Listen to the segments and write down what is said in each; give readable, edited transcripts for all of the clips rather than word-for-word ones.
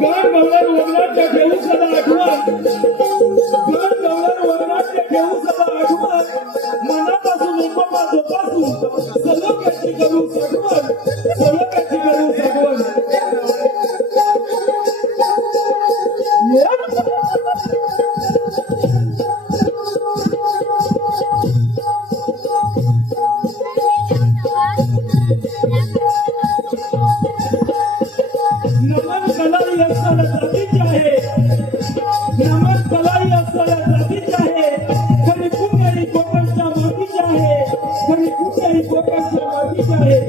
गण गवळण वगनाट्य घेऊ सदा आठवण गण गवळण वगनाट्य घेऊ सदा आठवण मनापासून उपमा जोपासून सलोख्याची करू सगवण सलोख्याची करू सगवण नमन कलाई असताना जातीची आहे नमन कलाई असताना जातीची आहे खरी पुण्यारी कोकणच्या मातीची आहे खरी पुण्यारी कोकणच्या मातीची आहे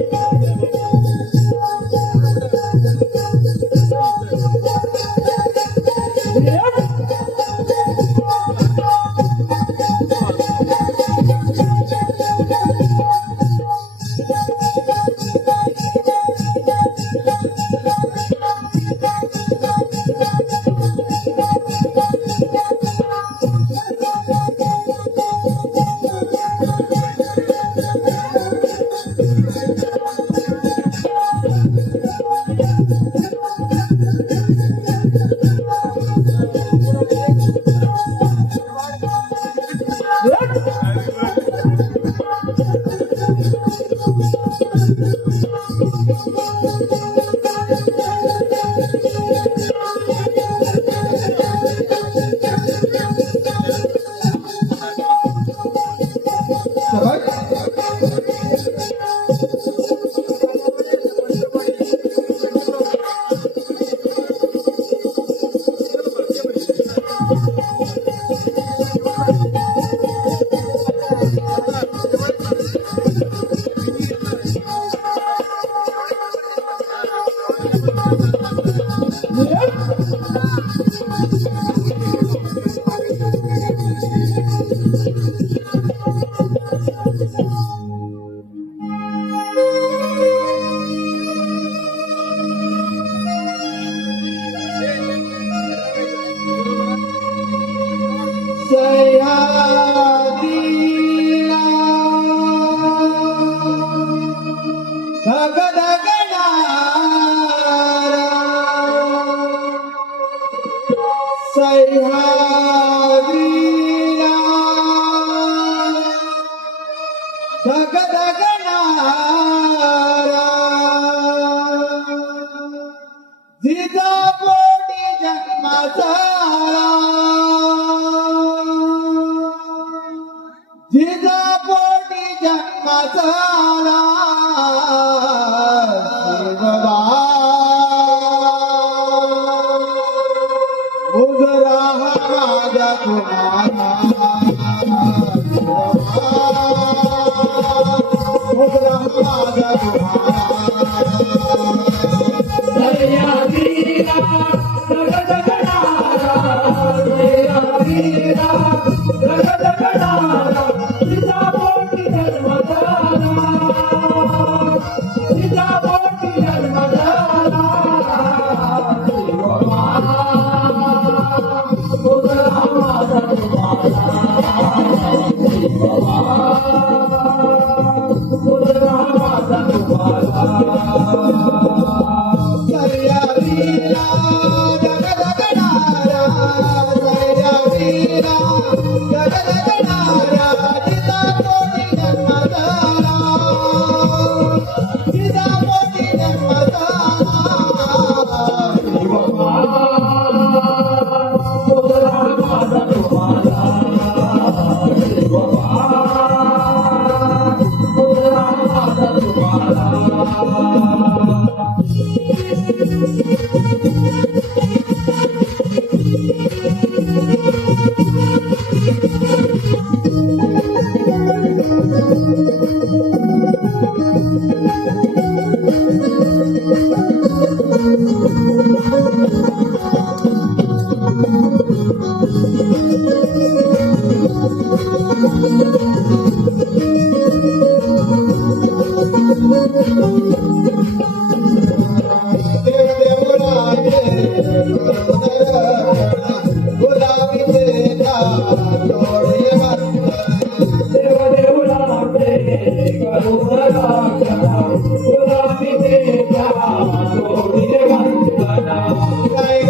Bye.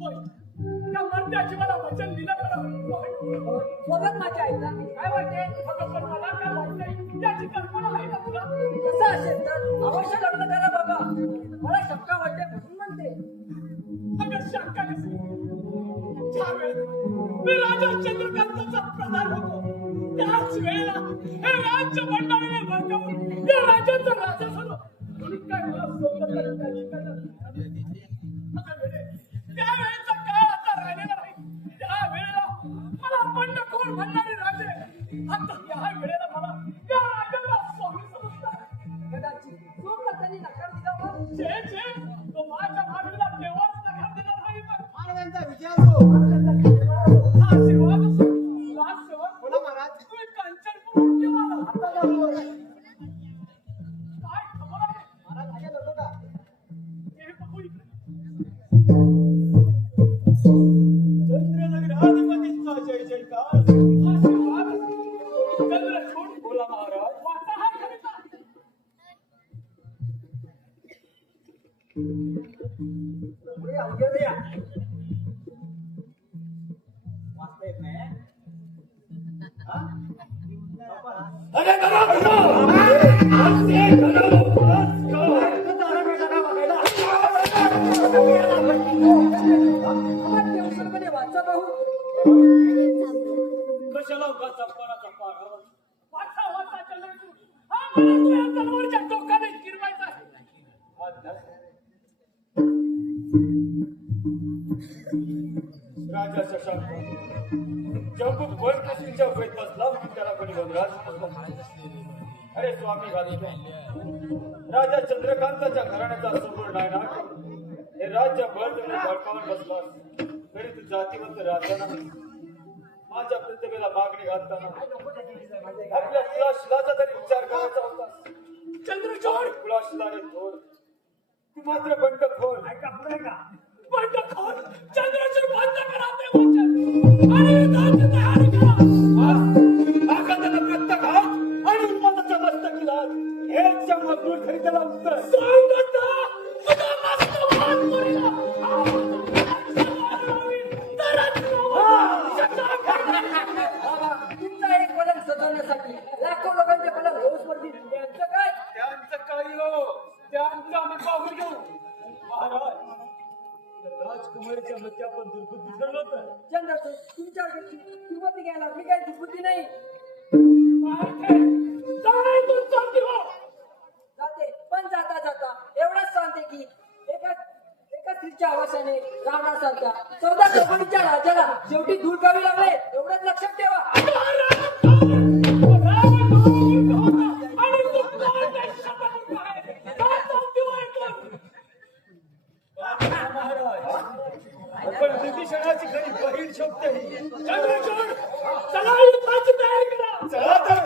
होय, त्या मर्त्याची मला वचन दिलं खरं. बघत माझ्या आईला काय वाटते अगं, पण मला काय वाटतंय त्याची कल्पना आहे का तुला? कसं असेल तर अवश्य लग्न करा बाबा. मला शंका वाटते म्हणून म्हणते. अगं, शंका कसली? ज्या वेळेस मी राजा चंद्रकांताचा प्रधान होतो त्याच वेळेला हे राज्य भंडारीने भडकावून या राज्याचा राजा झालो. म्हणून काय मला सोबत त्याची कदर. अगं वेडे, त्या वेळेचा काळ आता राहिलेला नाही. त्या वेळेला मला बंडखोर म्हणणारे राजे आता या वेळेला मला या राज्याला स्वामी समजतात. कदाचित चूक त्यांनी नकार दिला व जे तो माझ्या मागणीला केव्हाच नकार देणार नाही. पण महाराजांचा विचार हो. हा आशीर्वाद असो. राजसेवक बोला महाराज. तुम्ही कांचनपूरहून केव्हा आला? आता जाऊ. काय खबर आहे? महाराज आगे जातो का? हे बघू इकडे. चंद्रनगराधिपतींचा जय जयकार. आशीर्वाद असो. चंद्रचूड बोला महाराज. वाचा हा कविता. पुढे अवघड या. वाचता येत नाही. हा? अरे करा असे करा आम्हाला देवसरपणे वाचा पाहू. कशाला उगा चप्पाराचा पारावर? वाचा वाचा चंद्रचूड. हा मला तुझ्या तलवारीच्या टोकाने गिरवायचा आहे. राजा शशांक जंबूक गोलकेशींच्या वैत बसला म्हणून त्याला कोणी वनराज म्हणतात. अरे स्वामी घालतो राजा चंद्रकांताच्या घराण्याचा समोर नायनाट हे राज्य बळजबरी भडकावून बसलास तरी तू जातीवंत राजा नाही. माझ्या प्रतिभेला मागणी घालताना आपल्या कुलाशिलाचा तरी विचार करायचा होता. चंद्रचूड कुलाशिलाने थोर तू मात्र बंडखोर. बंडखोर चंद्रचूड बंद करा ते वचन आणि युद्धाची तयारी करा. आखाताला प्रत्येक हात आणि उन्मादाच्या मस्तकीला हेच या मजबूर खरी त्याला उत्तर. सांगता तुझा मस्त वाद करीला. बाबा तुमचा एक पलंग सजवण्यासाठी लाखो लोकांचे पलंग रोज वरती यांचं काय? त्यांचं काही हो त्यांचं आम्ही पाहू घेऊ. महाराज राजकुमारीच्या मते आपण दुर्बुद्धी ठरलो तर चंद्रचूड तुमच्या किंमती घ्यायला मी काही दुर्बुद्धी नाही. जाते पण जाता जाता एवढंच सांगते की एका स्त्रीच्या आवासाने रावणासारख्या 14 कंपनीच्या राजाला शेवटी दूर करावी लागले एवढंच लक्षात ठेवा. पण विभीषणाची खरी बहीण शोभत ही. चंद्रचूड चला युद्धाची तयारी करा. चला तर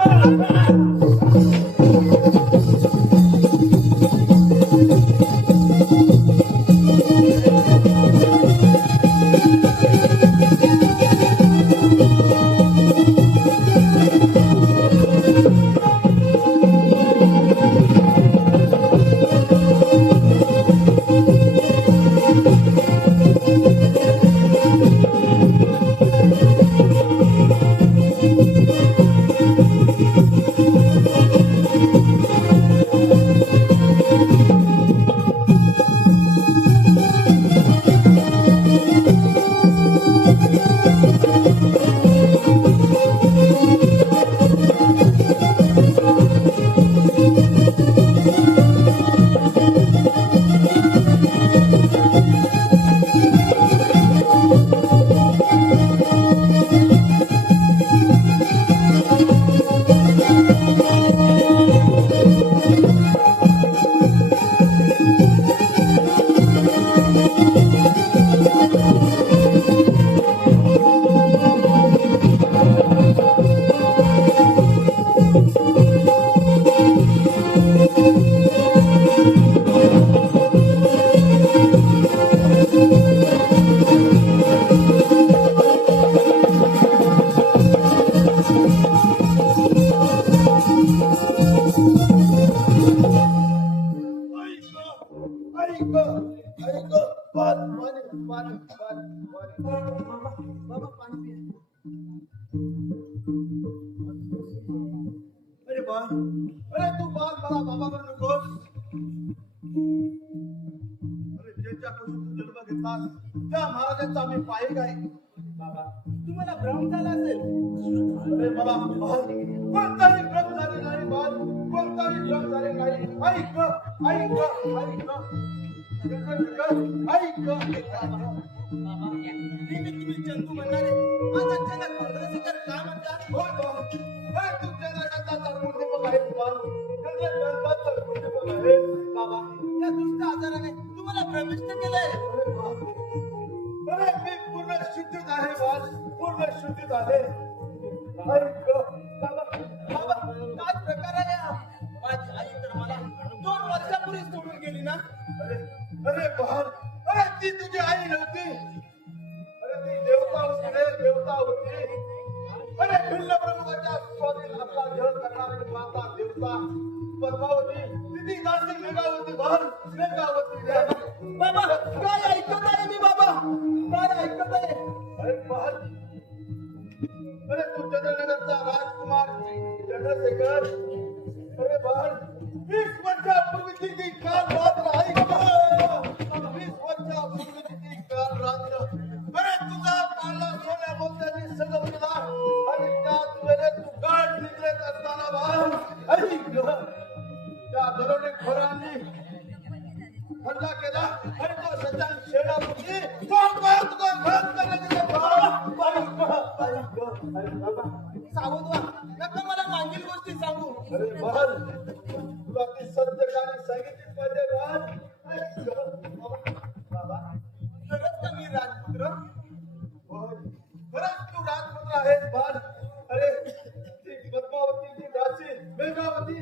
चंद्रचूड बाबा पाणी पिया. अरे बा, अरे तू बाल मला बाबा म्हणू नकोस. अरे ज्याच्यापासून तू जन्म घेतलास त्या महाराजांचा आम्ही पाय काय बाबा. तुम्हाला भ्रम झाला असेल. अरे मला बाल कोणताही भ्रम झाले नाही. बाल कोणताही भ्रम झाले नाही. ऐक ऐक ऐक तुम्ही चंदू म्हणणारे आज अचानक भद्रसिकर काय म्हणतात. होय बाबा, तू चंद्रकांता चढमुंडे आहे. बाल चंद्रकांता चढमुंडे आहे. बाबा या दुष्ट आजाराने तुम्हाला भ्रमिष्ट केलंय. अरे मी पूर्ण शुद्धीत आहे. बाल पूर्ण शुद्धीत आहे. ऐक बाबा, बाबा काय प्रकार आहे हा? माझी आई तर मला 2 वर्षापूर्वी सोडून गेली ना. अरे अरे बाल, अरे ती तुझी आई नव्हती. अरे ती देवता होती रे, देवता होती. अरे भिल्ल प्रमुखाच्या स्वाधीन आपला जळ करणारी माता देवता पद्मावती. तिची दासी मेघावती. बाल मेघावती रे. बाबा काय ऐकत आहे मी. बाबा काय ऐकत आहे. अरे बाल, अरे तू चंद्रनगरचा राजकुमार चंद्रशेखर. अरे बाल 20 वर्षापूर्वीची ती काल रात्र ऐक. 20 वर्षापूर्वीची ती काल रात्र. अरे तुझा पाला सोन्या मोत्याने सजवलेला आणि त्याच वेळेस तू गाठ निघत असताना बाल ऐक त्या दरोडेखोरांनी हल्ला केला आणि तो सज्जन शेणापती तो तुझा घात करण्याचे सावध व्हा. नका मला मागील गोष्टी सांगू. अरे बाल तुला ती सत्य कहाणी सांगितली पाहिजे. बाल बाबा खरंच का मी राजपुत्र. खरंच तू राजपुत्र आहेस. बाल अरे ती पद्मावतीची दासी मेघावती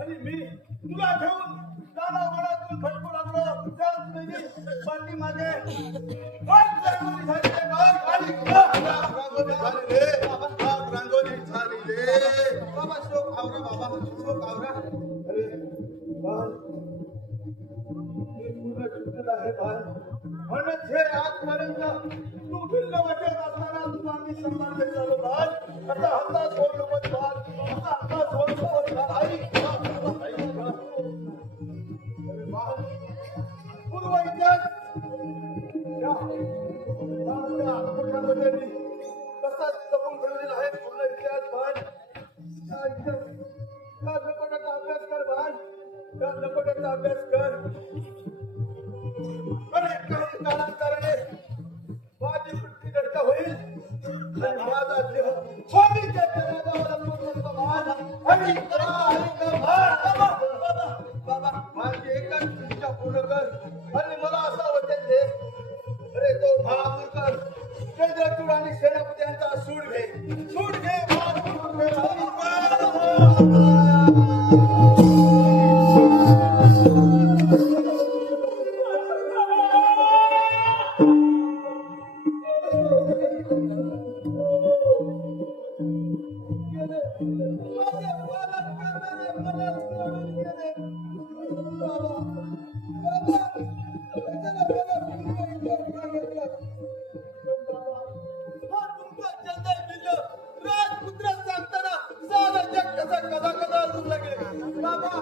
आणि मी तुला घेऊन वनातून भटकू लागलो. त्याच वेळी पाठी मागे रांगोळी झाली रे. रांगोळी झाली रे. रांगोळी झाली रे. बाबा शोक आवरा. बाबा शोक आवरा. अरे बाल मी पूर्ण शुद्ध आहे. बाल म्हणून हे आजपर्यंत तू भिल्ल वाटत असताना तुझा मी सन्मान देत आलो. बाल आता हताश होऊ नकोस. बाल आता हताश होऊ नकोस. आई पूर्व इतिहास तसाच जपून ठेवलेला आहे. पूर्ण इतिहास बाल त्या लपटाचा अभ्यास कर. बाल त्या लपटाचा अभ्यास कर. अरे काही कालांतराने माझी वृत्ती दर्द होईल आणि माझा देह स्वामीच्या चरणावर अवलंबून बाल आणि बाबा माझी एकाच इच्छा पूर्ण कर आणि मला असा वचन दे. अरे तो महामूर्खर चंद्रचूड आणि सेनापती यांचा सूड घे. सूड घे. राजपुत्र सांगताना सारा जग कसा कदा कदा रुजला गेले. बाबा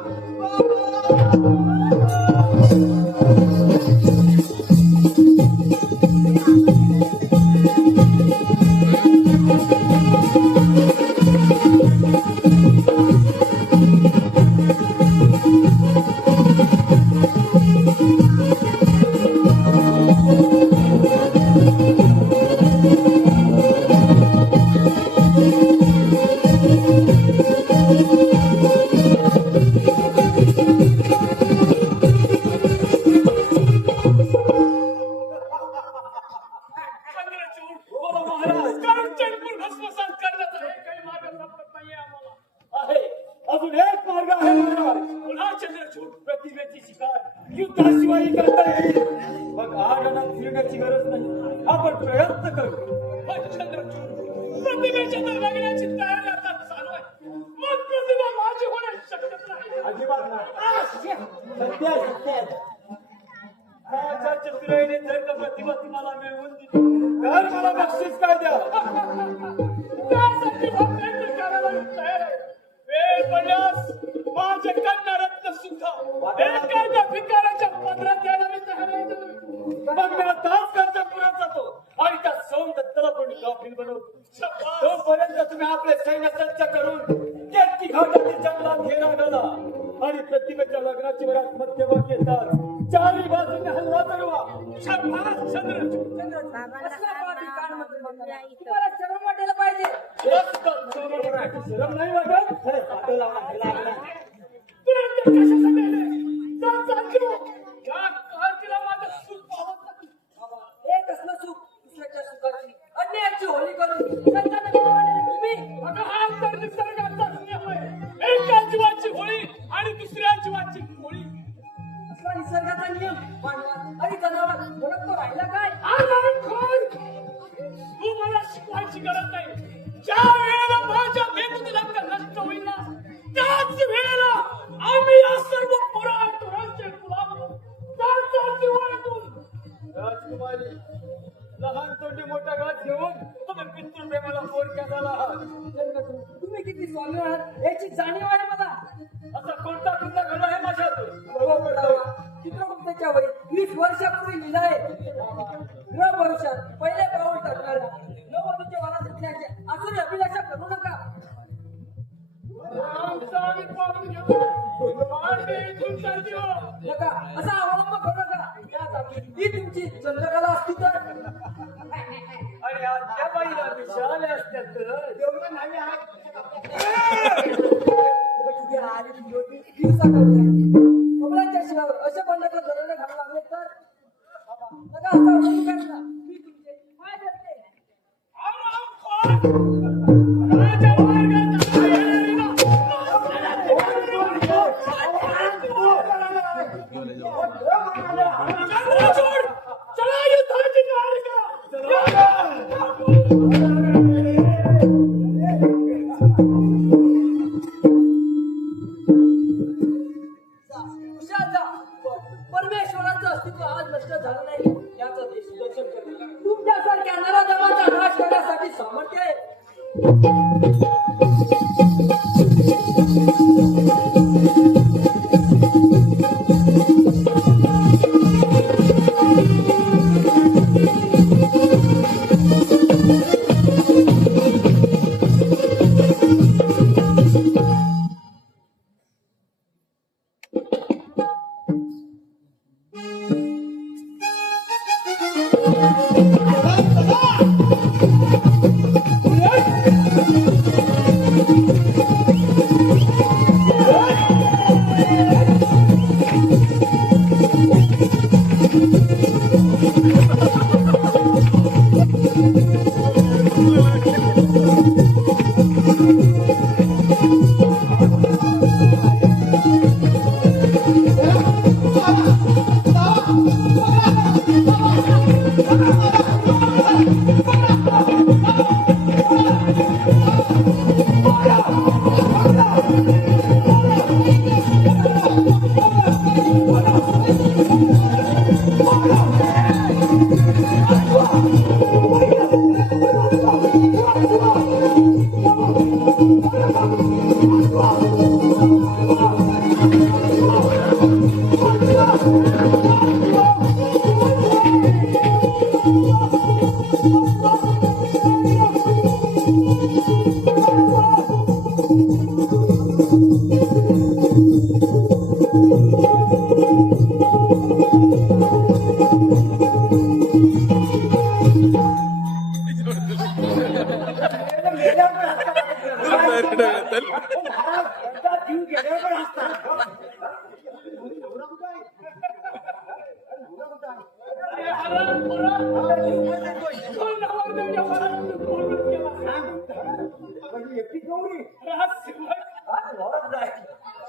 प्रतिमेची शिकार युद्धाशिवाय करता येईल. मग आडनात फिरण्याची गरज नाही. आपण प्रयत्न करू. प्रतिमेच्या दरबाराची तयारी आता चालू आहे. मग प्रतिमा माझी होण्याची शक्यता नाही. अजिबात नाही. सत्य सत्य. राजा चतुराईने जर का प्रतिभा ती मला मिळवून दिली तर मला बक्षीस काय द्या त्यासाठी भक्तांची करायला तयार आहे. वेळ पडल्यास माझे कन्यारत्न सुद्धा एखाद्या भिकाऱ्याच्या पदरात द्यायला मी तयार आहे. मग मी आताच कर्जपुरात जातो आणि त्या सोमदत्ताला पण गाफील बनवतो तोपर्यंत तुम्ही आपले सैन्य सज्ज करून केतकी घाटातील जंगलात घेरा घाला आणि प्रतिभेच्या लग्नाची वरात मध्यभागी येतात चारी बाजूने हल्ला करवा शाबास चंद्र. असला पापी कानमंत्री बघा. तुम्हाला शरम वाटायला पाहिजे. शरम नाही वाटत खरं पाठवला लागला तुरंत कशासाठी आले? जा चालतो. या काळजीला माझं सुख पावत नाही. हे कसलं सुख दुसऱ्याच्या सुखाची अन्यायाची होळी करून संतांना मिळवणारे तुम्ही. अगं हा तर निसर्गाचा नियम आहे. एका जीवाची होळी आणि दुसऱ्या जीवाची होळी. असला निसर्गाचा नियम मानवा आणि जनावर म्हणत तो राहिला काय. तू मला शिकवायची गरज नाही. ज्या वेळेला माझ्या मेंदूत रक्त नष्ट होईल ना त्याच वेळेला आम्ही या सर्व पुरातुरांचे गुलाम राजकुमारी लहान तोंडी मोठा घात घेऊन तुम्ही पितृप्रेमाला पोरक्या झाला आहात तुम्ही किती स्वामी आहात याची जाणीव आहे मला. असा कोणता गुन्हा घडला आहे माझ्यातून चित्रगुप्ताच्या वयी 20 वर्षापूर्वी लिहिला आहे. ग्रह भरोशात पहिले पाऊल टाकणाऱ्या नववधूच्या वरात सुटण्याची अजूनही अभिलाषा करू नका. आमचा आम्ही पाहून घेतो. मांडे इथून चालते हो. नका असा अवलंब करू नका. या जागी ही तुमची चंद्रकला असती तर आणि आजच्या बाईला विशाल असत्या तर एवढं नाही आहे. कमलाच्या शिरावर असे बंडकर दरोडे घालू लागले तर नका असा अवलंब करा. मी तुमचे पाय धरते. राजा मार्गात येणारी ना. चंद्रचूड, चला युद्धाची तयारी करा. हुशार जा. परमेश्वराचं अस्तित्व आज नष्ट झालं नाही याचं ते सुदर्शन करते. तुमच्यासारख्या नराधमाचा नाश करण्यासाठी सामर्थ्य आहे.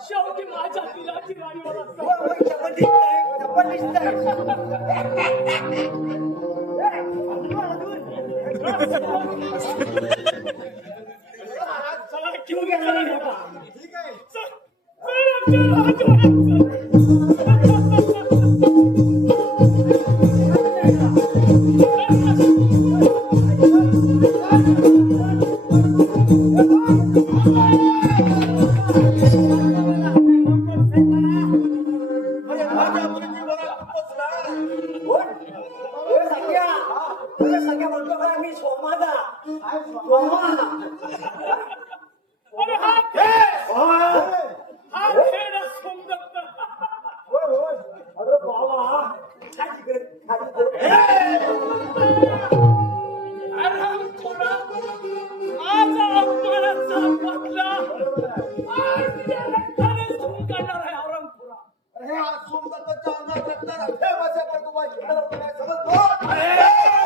शेवटी माझ्या दिलाची गाडी चला घेऊन गेला ठीक आहे. चल काय म्हणतो का मी सोमादा सोमा अरे हा खेळ हा खेळ सोमदत्त होय होय अरे बाबा खाली कर खाली कर अरे थोडा माझा अपमानाचा बदला आज या रक्ताने सून करणार आहे औरंगपुरा. अरे हा सोमदत्ताच्या अंगात रक्ताला ठेव अशा कर तू माझी काय समजतो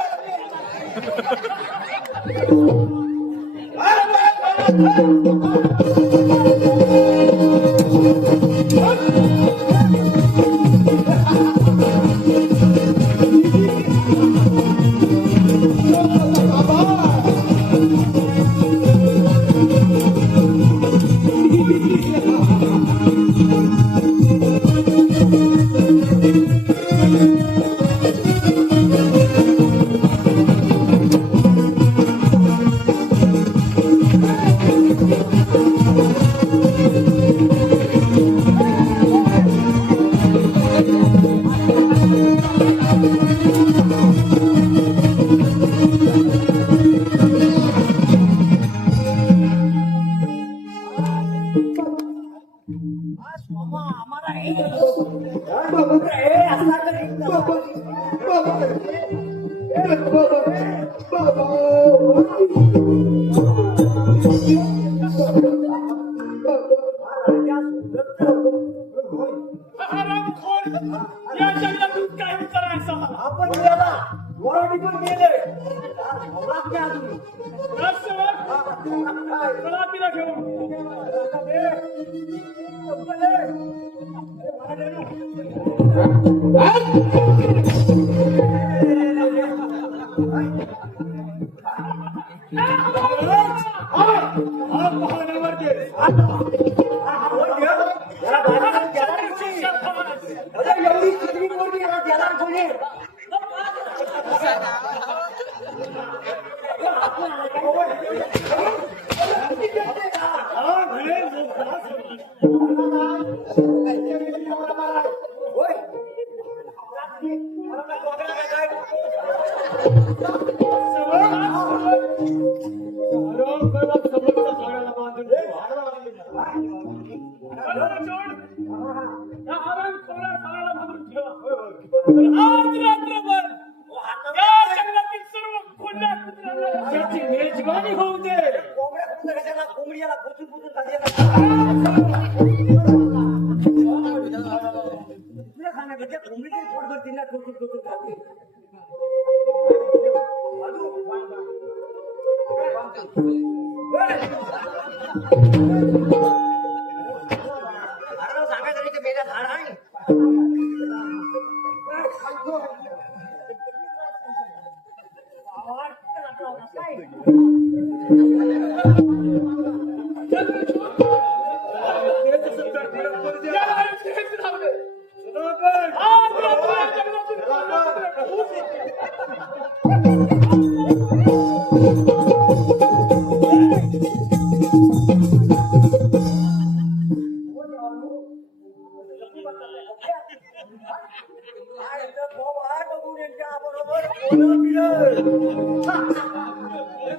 हरामखोर या जंगलातून काय विचारायचं आपण गेला वरडी पण गेले रात्री अजून चला तिला घेऊन एवढी चिकनी मोठी त्याला कोणी आज रात्रभर या जंगलातील सर्व खोल्या कुत्र्यांना याची मेजबानी होऊ दे. कोंबडीला पोचून पोचून खाण्यापेक्षा कोंबडीचे पोटभर तिला टोचून टोचून खाते सांगायचं मेल्या झाड आहे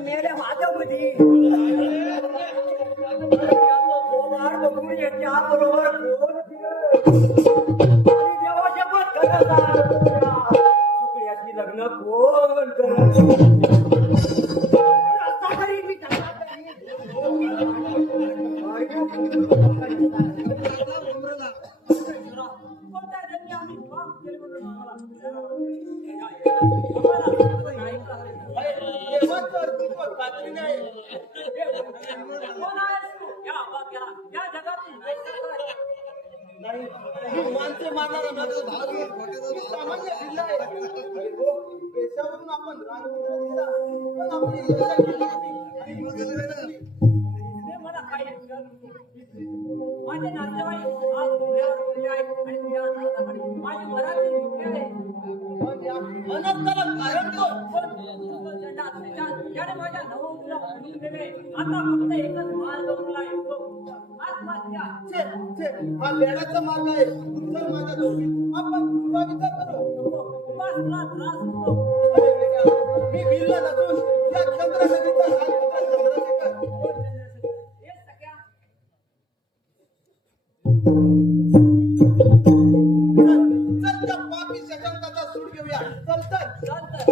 मेल्या माझ्यामध्ये बरोबर देवाच्या पण सुकड्याची लग्न कोण माणसे मारणारा माझा भाग आहे सामान्य जिल्हा आहे पेशावरून आपण राजकीय पण आपली मला काही माझे नातेवाईक आज पुण्यावर गेले आहेत आणि त्या नातावाईक माझी घरातील मुख्य आहे अनंताला कारण तो त्याने माझ्या नवमुला म्हणून दिले आता फक्त एकच मार्ग उरला आहे तो आत्महत्या हा वेळाचा मार्ग आहे चल माझ्या दोघी आपण तुझा विचार करू उपास तुला त्रास होतो अरे वेड्या, मी भिल्ला नसून या चंद्रनगरीचा राजपुत्र चंद्रशेखर. हे सगळ्या चल त्या पापी शशांकाचा सूड घेऊया. चल चल. चालतं.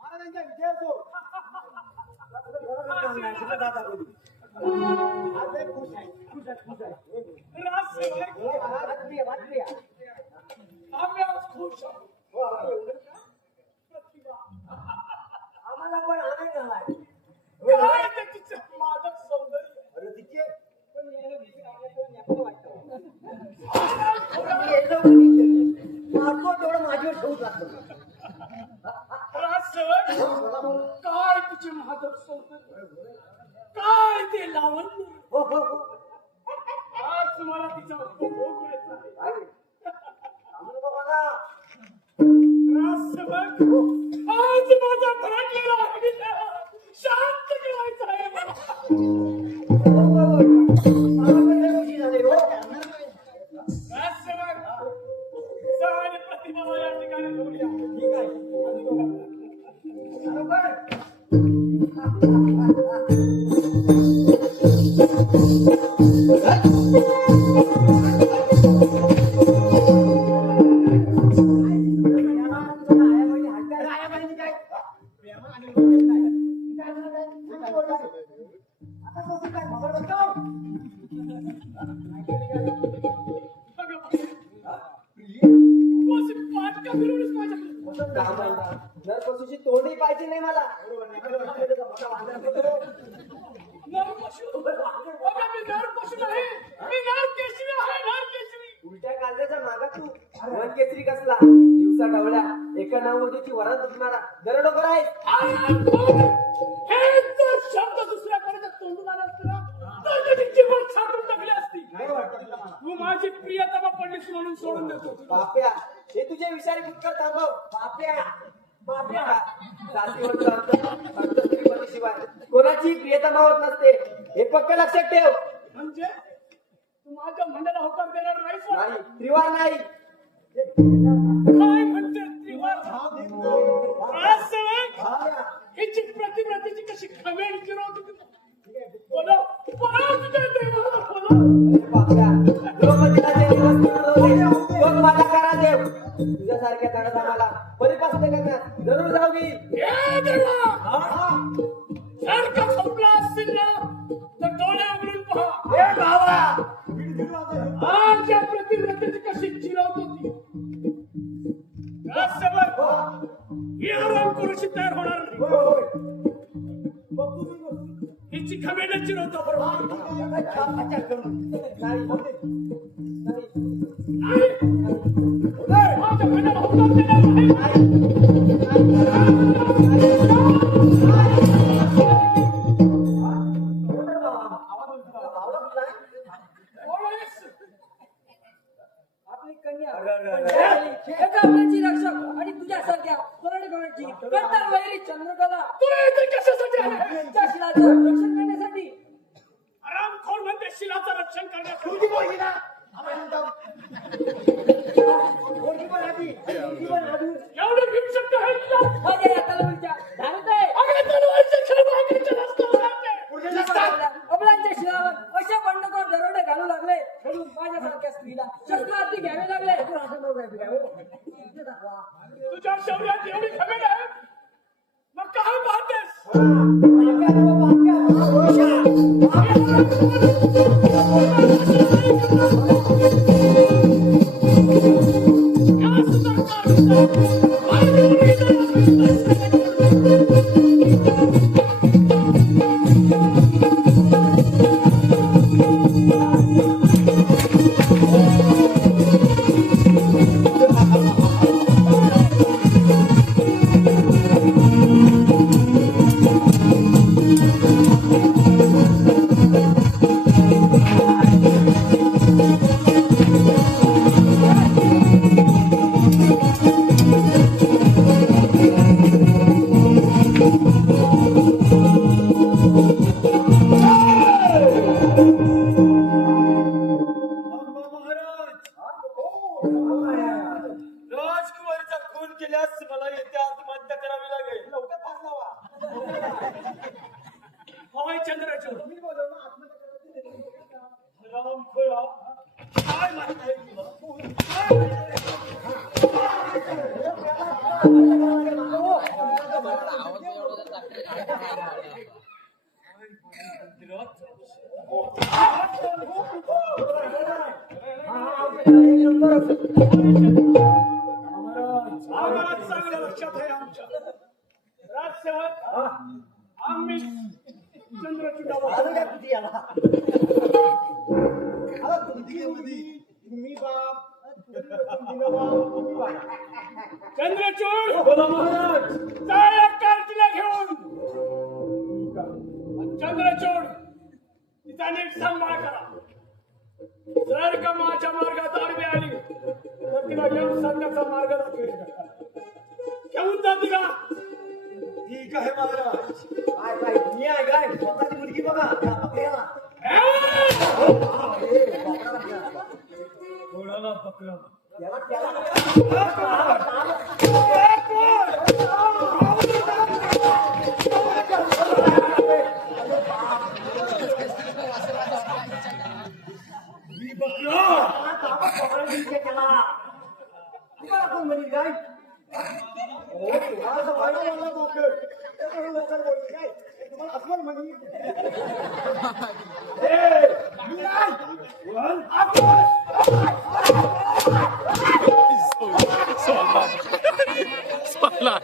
महाराजांच्या विजयाचो. आज लय खुश आहे. खुश आहे, खुश आहे. आम्ही आज खुश आहोत. आम्हाला पण आनंद झालाय. काय ते तिचे मादक सौंदर्य. अरे तिचे तेवढं माझ्यावर ठेवून लागतो. राजसेवक, काय तिचे मादक सौंदर्य, काय ते लावण्य. हो हो हो. आज मला तिचा उपभोग घ्यायचा आहे. आम्हाला बाबाला राजसेवक, आज माझा भडकलेला अग्नी शांत करायचा आहे मला. राजसेवक, सारे प्रतिभा या ठिकाणी ठेवूया. ठीक आहे. नरपसूची तोंडी पाहिजे नाही मला. उलट्या कांद्याचा मागा तू मन केसरी कसला दिवसा डवळ्या एका नववधूची वरात दुखणारा दरडोकर आहे. हे जर शब्द दुसऱ्याकडे जर तोंडून आला असता तर त्याची जीवन छाटून टाकली असती. तू माझी प्रियतमा पडलीस म्हणून सोडून देतो. बाप्या हे तुझे विषारी फुटकर थांबव. बाप्या बाप्या जातीवंत फक्त श्रीमतीशिवाय कोणाची प्रियतमा होत नसते हे पक्क लक्षात ठेव. म्हणजे तू माझ्या म्हणण्याला होकार देणार नाहीस ना? नाही त्रिवार नाही. काय म्हणते त्रिवार? राजसेवक, हिची प्रतिप्रतीची कशी खमेड गिरवत बोलो बोलो तुझ्या देवाला बोलो. अरे बाप्या द्रौपदीला जे दिवस मिळवले तो माझा करा देव. तुझ्यासारख्या जणांना आम्हाला परिपास्त करण्यात जरूर जाऊ घे. हे देवा, जर का संपला असतील ना तर डोळे उघडून पहा. ए भावा आज या प्रतिव्रतेची कशी चिरवत होती. राजसेवक, ही आराम करूशी तयार होणार नाही. हिची खमेड चिरवतो बरोबर नाही. माझ्या म्हणण्याला होकार देणार नाही. आपली कन्या एका आपल्याची रक्षक आणि तुझ्यासारख्या कोरडेकोरडची कट्टर वैरी चंद्रकला तू इथे कशासाठी आला? त्या शिलाचं रक्षण करण्यासाठी. आरामखोर म्हणते शिलाचं रक्षण करण्यासाठी. तुझी पोरगी ना पोरगी पण आधी तुझी पण आधी. एवढे भीमशक्ती आहे तुला? माझ्या या तलवारीच्या धारत आहे. अगं तलवारचे खेळ बाकीचे रस्त्यावर जाते. अबलांच्या शिलावर असे बंडखोर दरोडे घालू लागले म्हणून माझ्यासारख्या स्त्रीला शस्त्रार्थी घ्यावे लागले. तुझ्या शौर्यात एवढी खमेड आहे मग काय पाहतेस? या सुधारणाचा आम्हाला चांगलं लक्षात आहे आमच्या राजसेवक आम्ही चंद्रचूडावर तुम्ही बाप चंद्रचूड बोला महाराज जाया कार्तीला घेऊन चंद्रचूड तिचा नीट सांभाळ करा जर का माझ्या मार्गात आडवी आली तर तिला घेऊन सांगण्याचा मार्ग दाखवेल घेऊन जाते का ठीक आहे महाराज काय काय मी आहे काय स्वतःची मुलगी बघा त्या बकऱ्याला. घोडाला पकडा मी बकरा पकडा दिसते त्याला तुम्हाला कोण म्हणेल काय हो तुम्हाला तर वाईट बोलला डॉक्टर त्यामुळे लोकांना बोलले काय तुम्हाला अस्वल म्हणेल मी नाही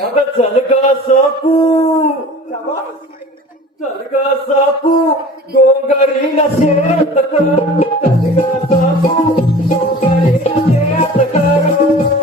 अगं चल ग सापू चल ग सापू डोंगरीला शेत कर चल ग सापू डोंगरीला शेत करू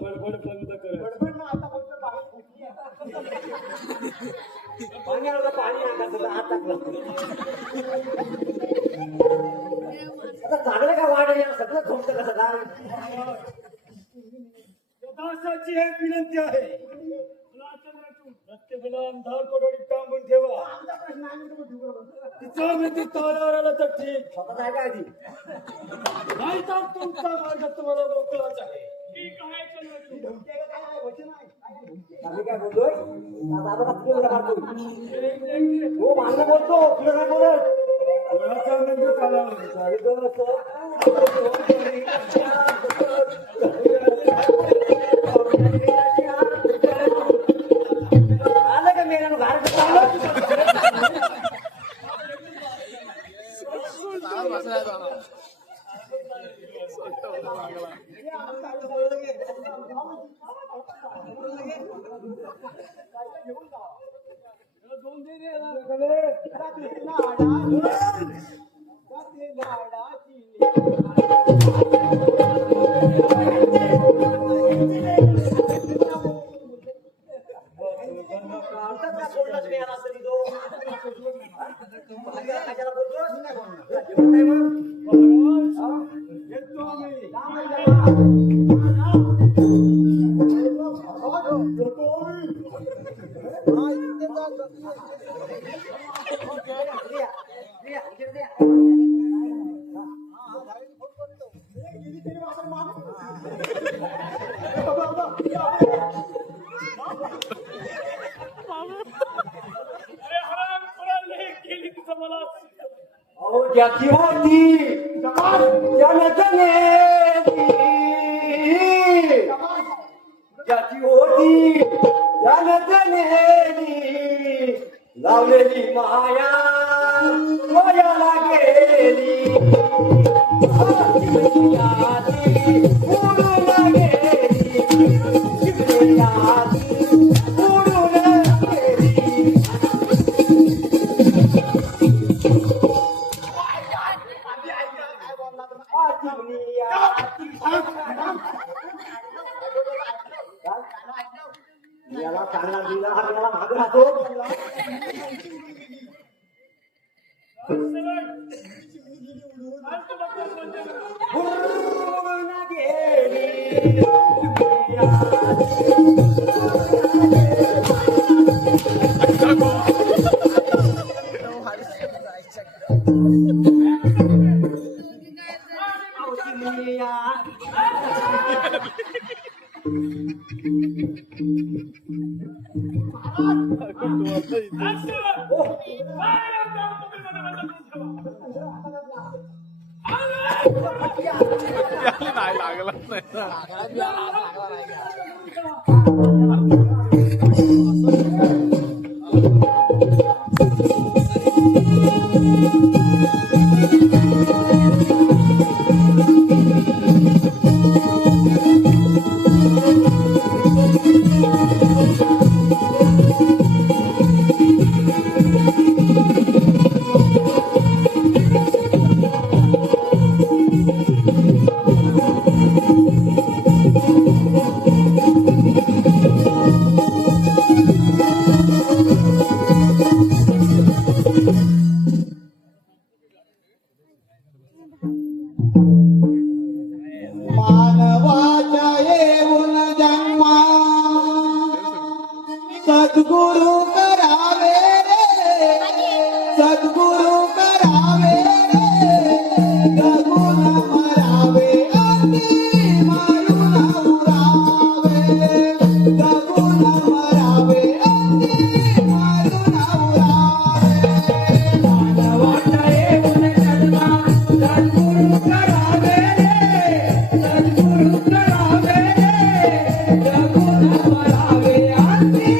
बडबड बंद कर पाणी आलं पाणी टाकायचं हात टाकलं आता चांगलं काय वाढ सगळं झोपतं कसं काय दासाची एक विनंती आहे प्रत्येकाला अंधार कोठडीत टांगून ठेवा तिचा मी ती तालावर आला तर ठीक स्वतः आहे काय ती नाही तर तुमचा मार्ग तुम्हाला मोकळाच आहे ठीक आहे चंद्रचूड. आम्ही काय बोलतोय दादा का तुला उड्या मारतोय हो भांडण बोलतो तुला काय बोलत कोणाचा मेंदू चालावा आलं का मेल्यानं घार ज्याची होती त्यानं जनेली ज्याची होती त्यानं नेली लावलेली माया मायाला गेली यादी उडून गेली यादी उडून गेली याला काना दिला हा याला माग राहतो उडून गेली नाही लागला नाही मानवाच्या येऊन जन्मा सद्गुरु करावे रे सद्गुरु करावे रे जगून मरावे अति मारून उरावे जगून मरावे अति मारून उरावे मानवाच्या येऊन जन्मा सद्गुरु करावे सद्गुरु करावे जगून मरावे अति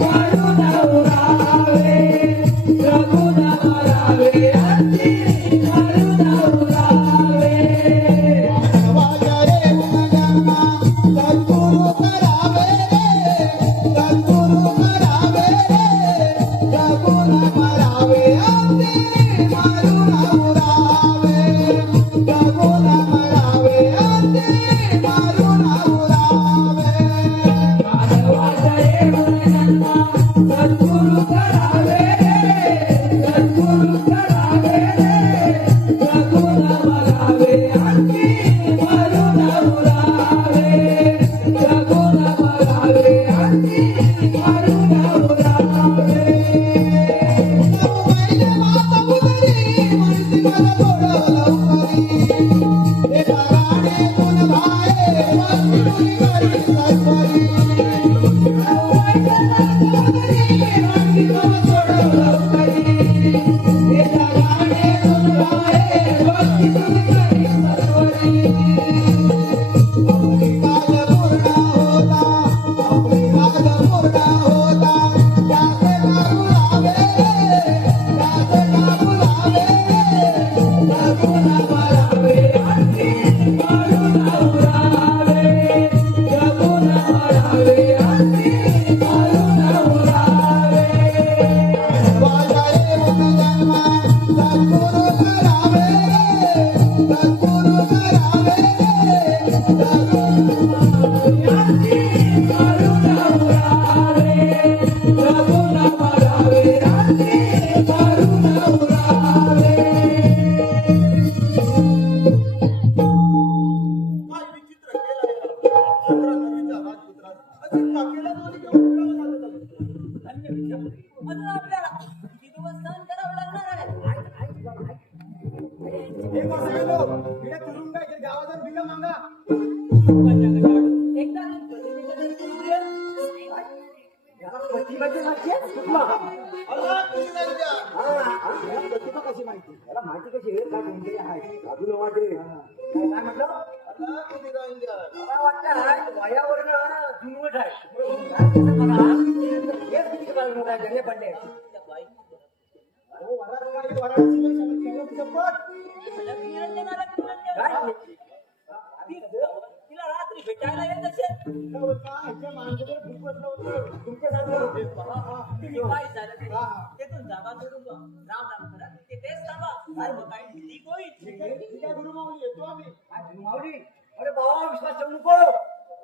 मारून उरावे जगून मरावे अति मारून उरावे मानवाच्या येऊन जन्मा सद्गुरु करावे सद्गुरु करावे जगून मरावे अति मारून उरावे जगून मरावे अति मारून उरावे मानवाच्या येऊन जन्मा सद्गुरु करावे सद्गुरु करावे जगून मरावे अति मारून उरावे जगून मरावे अति मारून उरावे माता पुतरी म्हणती मला थोडं लवकरी एका गाडीतून बाहेर बसली तुझी घरी सरकारी म्हणती मला थोडं लवकरी एका गाडीतून बाहेर बसली तुझी घरी सरकारी आपली काल पूर्ण होता आपली काल पूर्ण होता त्याचे का बुलावे त्याचे का बुलावे जगून मरावे अति मारून उरावे जगून मरावे अति मारून उरावे माझ्या येऊन जन्मा सद्गुरु करावे सद्गुरु करावे जगून मरावे अति मारून उरावे जगून मरावे अति मारून उरावे काय विचित्र केलं नवीनचा राजपुत्रास अजून काकेला दोन्ही घेऊन फिरावं लागत अजून आपल्याला किती दिवस सहन करावं लागणार आहे एक वर्ष गेलो बिड्या तुरुंगायचे गावात बिड्या मागा एकदा प्रतिमेच्या घरी गेली रे. याला प्रतिभाची माहिती आहे कुठला अल्ला तुझी नाही द्या याला प्रतिभा कशी माहिती याला माहिती कशी आहे काय कोणते आहे बाजूला वाटे काय काय म्हटलं अल्ला तुझी नाही द्या मला वाटतं वयावरनं जुनवट फुकट आहे कसं बघा हेच किती मला जंगले पडले अहो, वरात काही वराडाची नाही, शपथ. काय? तिला रात्री भेटायला येत असेल हो का? ह्याच्या माणसाकडे खूपच नव्हतं. तुमच्यासारखं होते. तुम्ही काय झालं ते? तेथून जागा सोडून जा. राम राम करा. ते तेच सांगा. सर्व काही ठीक होईल. ठीक आहे, गुरुमाऊली, येतो आम्ही. माऊली अरे बाबा विश्वास ठेवू नको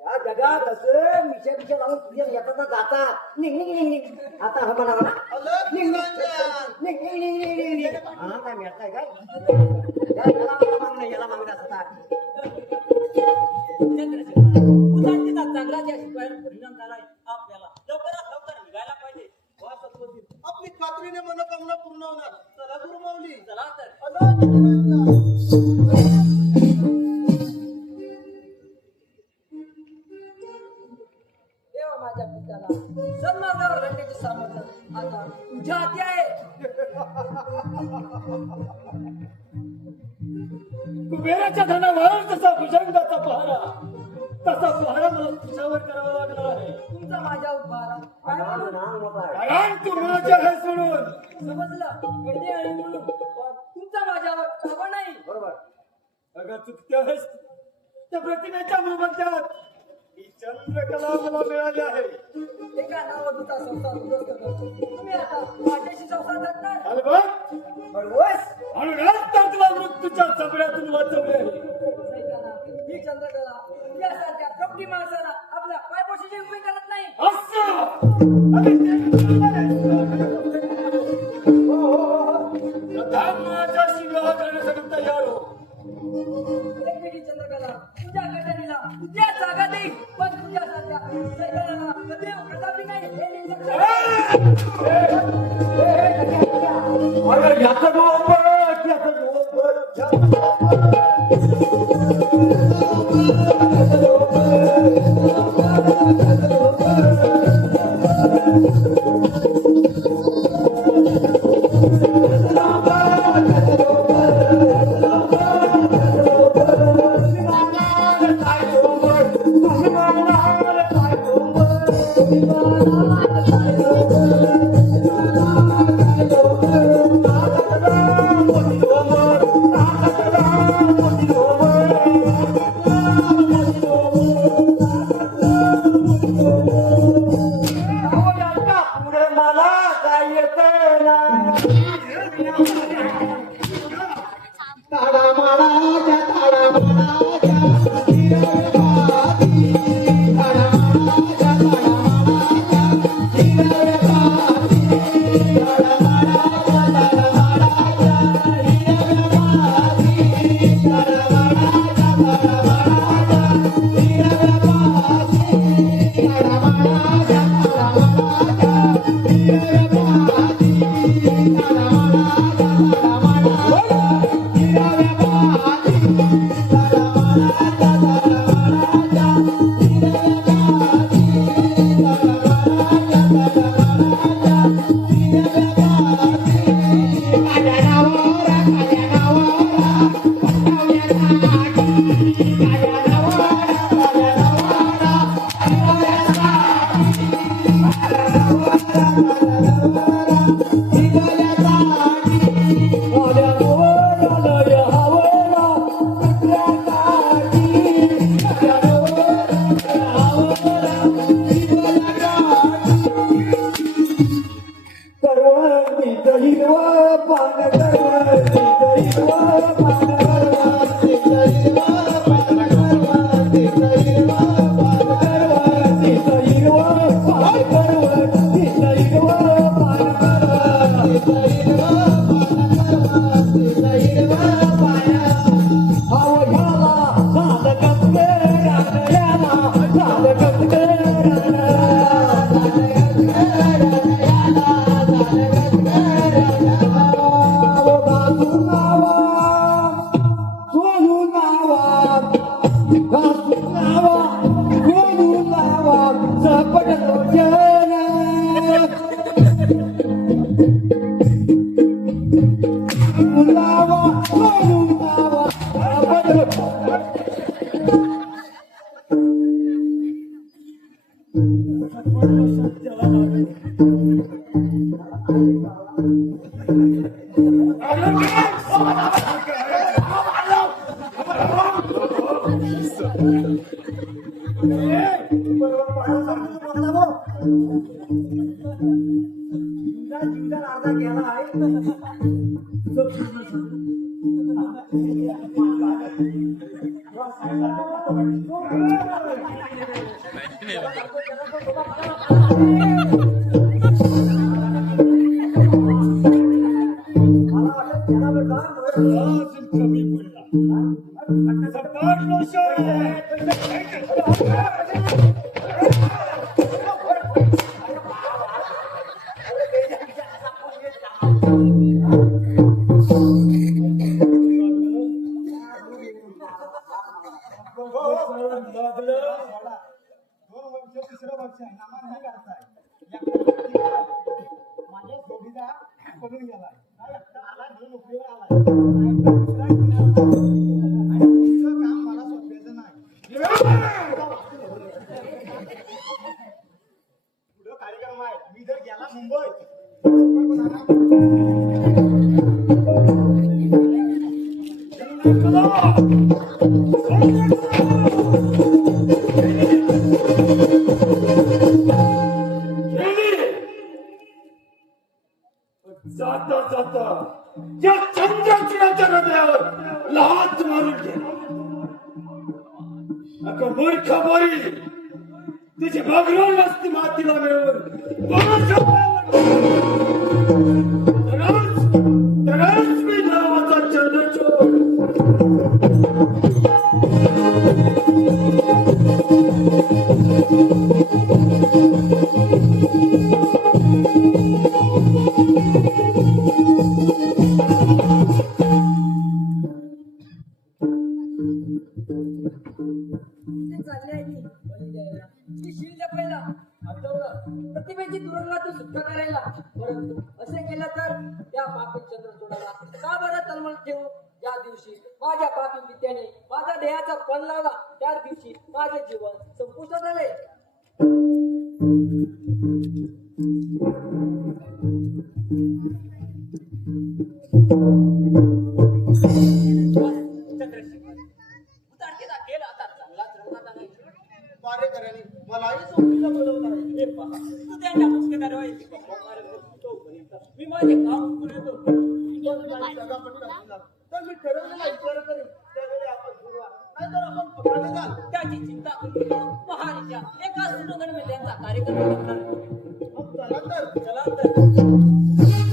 या जगात असं मिशा लावून तुझ्या येतात जातात निघ निघ निघ निघ आता हा म्हणावा ना अलग निघ निघ निरंजन. निघ निघ निघ निघ निघ निघ हा काय मिळताय काय याला मागणं याला मागणं असतात चंद्रशेखर, उदासीचा चांगला ज्या शिकवायला परिणाम झालाय आपल्याला लवकरात लवकर निघायला पाहिजे. वा सत्वशील. आपली खात्रीने मनोकामना पूर्ण होणार. चला गुरुमाऊली. चला तर. अलग निरंजन. देवा माझ्या पित्याला सन्मार्गावर घडण्याचे सामर्थ्य आता तुझ्या हाती आहे. कुबेराच्या धनावर जसा भुजंगाचा पहारा तसा पहारा मला तुझ्यावर करावा लागणार आहे. तुमचा माझ्यावर भारा काय म्हणून नाम मोठा आहे कारण तू माझ्या हे सोडून समजलं गडे आहे म्हणून पण तुमचा माझ्यावर ताबा नाही. बरोबर अगं चुकतेस त्या प्रतिमेच्या मोबदल्यात ही चंद्रकला मला मिळाली आहे. एका नावाचा संसार उद्ध्वस्त करतो. तुम्ही आता माझ्याशी संसार करणार अलबत बरोबर म्हणूनच तर तुला मृत्यूच्या चपड्यातून वाचवले आहे. ऐका ही चंद्रकला यासारख्या कपटी माणसाला आपल्या पायपोशीची उपयोग करत नाही. असं अरे सदा माझ्याशी विवाह करण्यासाठी तयार हो. एकमेकी चंद्रकला तुझ्या गटारीला तुझ्या जागा देईल पण तुझ्यासारख्या सैनिकाला कधी कदापि नाही हे मी लक्षात अरे याचं डोळं बघ, याचं डोळं बघ. Thank you. अर्धा गेला अजून कमी पडला सपाट लोशन दोन वर्ष तिसरं वर्ष आहे नामा नाही काढताय माझ्या जोडीला पडून गेलाय काय एकटा आला घेऊन नोकरीवर आलाय आणि तुझं काम मला सोपायचं नाही पुढं कार्यक्रम आहे मी जर गेला मुंबईत जाता जाता या चंद्रचिराच्या हृदयावर लाच मारून गेला अगं मूर्ख बोरी तुझी बगरून वस्ती मातीला मिळवून तरच मी नावाचा चंद्रचोर प्रतिभेची तुरुंगातून सुटका करायला परंतु असे केलं तर त्या पापी चंद्रचूडाला का बरं तळमळ ठेवू ज्या दिवशी माझ्या पापी पित्याने माझ्या देहाचा पण लावला त्याच दिवशी माझे जीवन संपुष्टात आले उतारकेचा खेळ आता चांगलाच रंगात आलाय. कार्यकर्त्यांनी मलाही जोडीला बोलवलं आहे हे पहा, तू त्यांच्या मुसकेदार व्हायची गप्पा मारत बसतो पर्यंत मी माझे काम करून येतो. तर मी ठरवलेला विचार करेन त्यावेळी आपण सुरुवात नाहीतर आपण पकडले जाल त्याची चिंता करून महारीच्या एका सुनोदन मी त्यांचा कार्यक्रम करणार. मग चला तर चला तर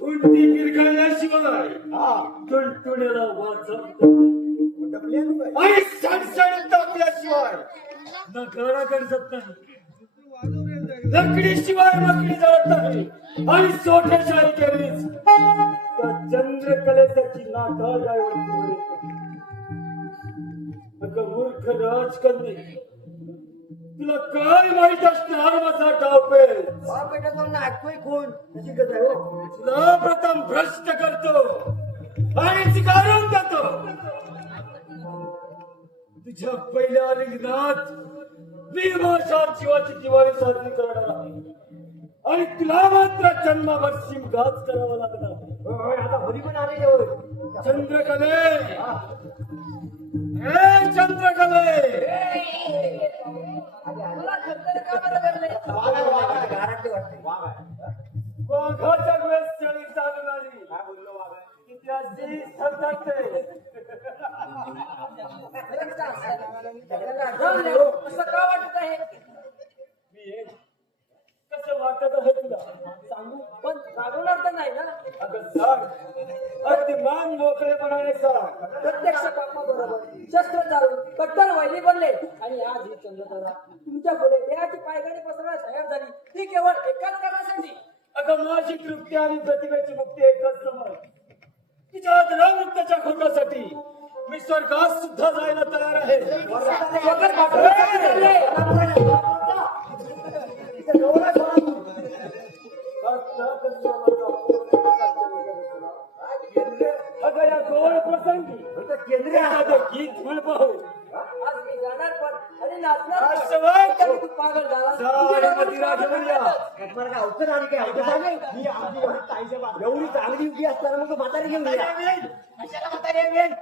कुंती गिरगळल्याशिवाय टुणटुणीला वाजत डबल्यानं काय आणि सणसणीत टाकल्याशिवाय नकारा करत नाही लकडीशिवाय मकडी जळत नाही आणि सोट्याशाही केलीच त्या चंद्रकलेची नाटाळ्यावर अगं मूर्ख राजकन्ये तुला काय माहित असणार माझा डावपेच बापेटाचं नाटकोय खून कशी गत आहे हो तुला प्रथम भ्रष्ट करतो आणि चिकारून देतो तुझ्या पहिल्या रिंगणात मी माझ्या जीवाची दिवाळी साजरी करणार आहे आणि तुला मात्र जन्मावर शिमगाच करावा लागणार होय, आता होली पण आलेली होय चंद्रकले हे चंद्रकले मला खरतर का बरं करले घरातले वाटते वाघाच्या वेळेस चळी चालू झाली काय बोललो बाबा इतिहासी सरदारते असं का वाटत आहे मी एक कसं वाटत आहे तुला सांगू पण रागवणार तर नाही ना अगं सांग अगदी मान मोकळेपणाने सांग प्रत्यक्ष पापाबरोबर शस्त्र चालून कट्टर वैरी बनले आणि आज ही चंद्रतारा तुमच्या पुढे देहाची पायगणी पसरण्यास तयार केवळ एकाच कारणासाठी. अगं माझी तृप्ती आणि प्रतिभेची मुक्ती एकच समज. तिच्या द्रवमुक्ताच्या खोटासाठी मी स्वर्गात सुद्धा जायला तयार आहे. स्वतः पाठवण्यासाठी चालले. अगं या गोड प्रसंगी एखादं गीत म्हण पाहू. आज मी जाणार पण आणि नाचणार आज पण. सवय. तरी तू पागल झाला. जा आणि मदिरा घेऊन या. अवतर आली काय अवतर आली एवढी चांगली उभी असताना मग म्हातारी घेऊन या. कशाला म्हातारी आहे बेन?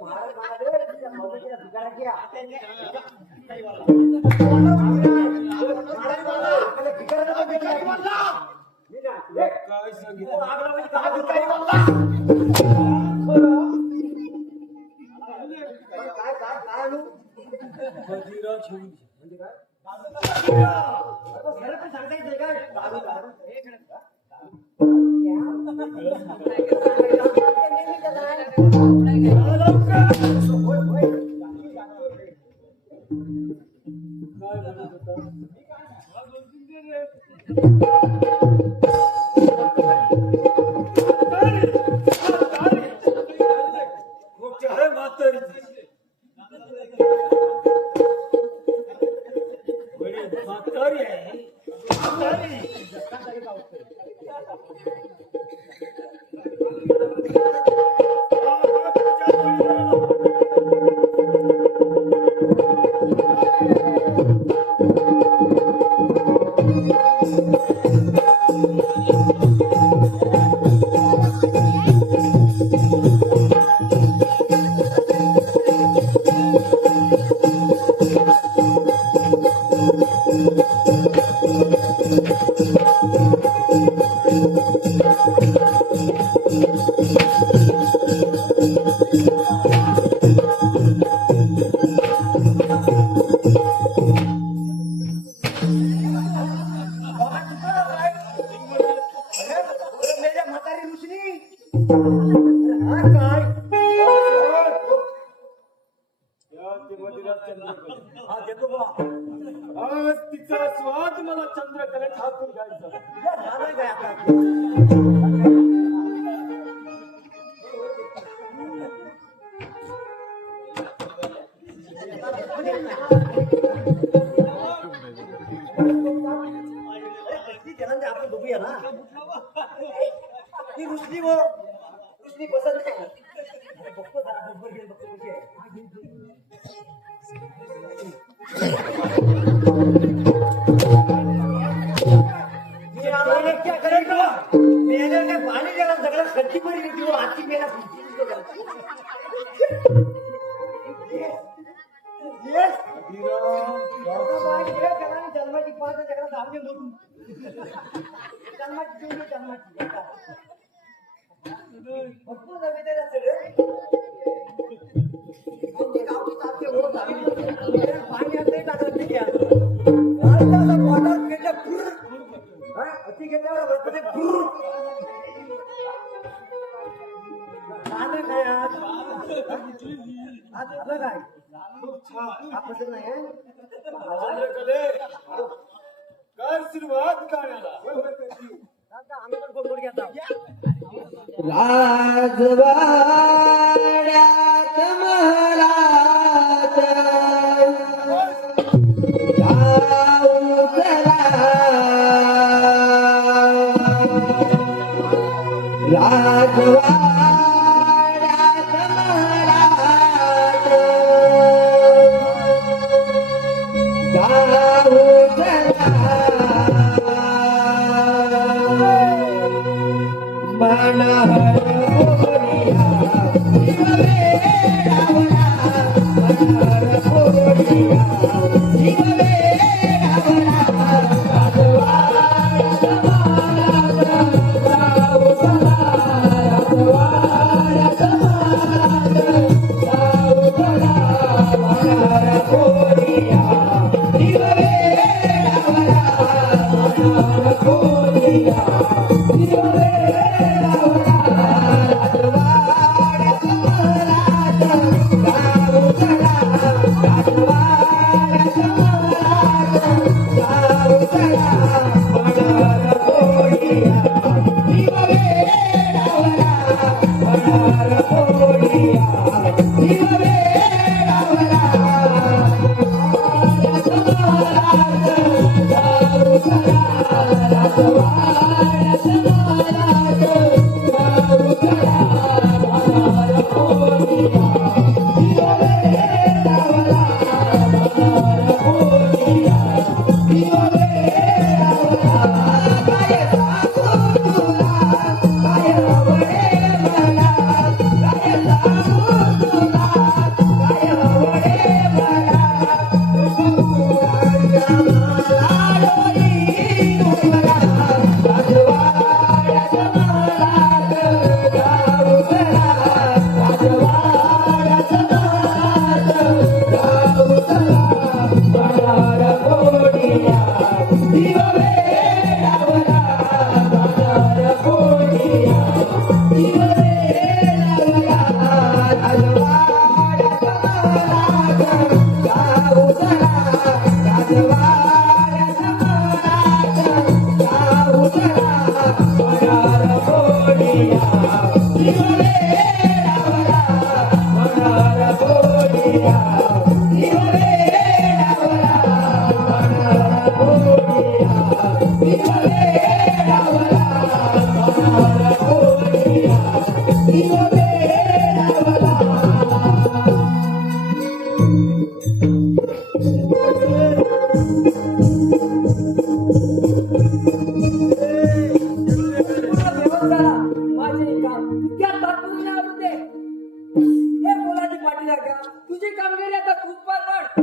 महाराज म्हणाले, तुझ्या मौलाच्या भिकाऱ्याची या. आपल्या भिकाऱ्याला पण भिकारी म्हणला. मी ना, हे, काय सांगितलं? आग्रा म्हणजे काय भिकारी म्हणला? काय काय काय आणू? मदिरा घेऊन या. म्हणजे काय? आता खरं पण सांगता येत नाही काय? दारू, दारू. हे खरं का? होय, होय. काय म्हणत होता? मोठे आहे म्हातारी. बडी म्हातारी आहे. म्हातारी. मेल्या म्हातारी रुसली. हा काय? या ते मदिरा चंद्रकला. हा देतो बा. आज तिचा स्वाद मला चंद्रकलेत हातून घ्यायचा. झालं काय आता? आपण बघूया ना. ती रुसली वो रुसली पसंत नाही. बघतो जरा बरोबर घेऊन बघतो कशी आहे. मी आम्हाला क्या करायचं? मेल्यावर काय पाणी गेला सगळं खर्ची परी होती वो. आजची मेला जन्माची पाच जगाला धावणे मोठून जन्माची जेवढी जन्माची भरपूर जमीन गावची चालते हो पाणी असते टाकत नाही अति घेतल्यावर काय आज झालं काय हा पसंत नाही आहे. चंद्रकले काय सुरुवात करण्याला. आता आम्ही पण गोड गोड घेतो. राजवाड्यात महाराज जाऊ चला. राजवाड्यात महाराज जाऊ चला. मनहर बोलिया शिववे रावणा. मनहर बोलिया शिववे रावणा. राजवाड्यात महाराज जाऊ चला. राजवाड्यात महाराज जाऊ चला. मनहर बोलिया शिववे जेवण झाला माझे काम इतक्या तात्पुरते आवडून दे. हे बोलाची पाठी लागा तुझी कामगिरी आता तूच पार पड.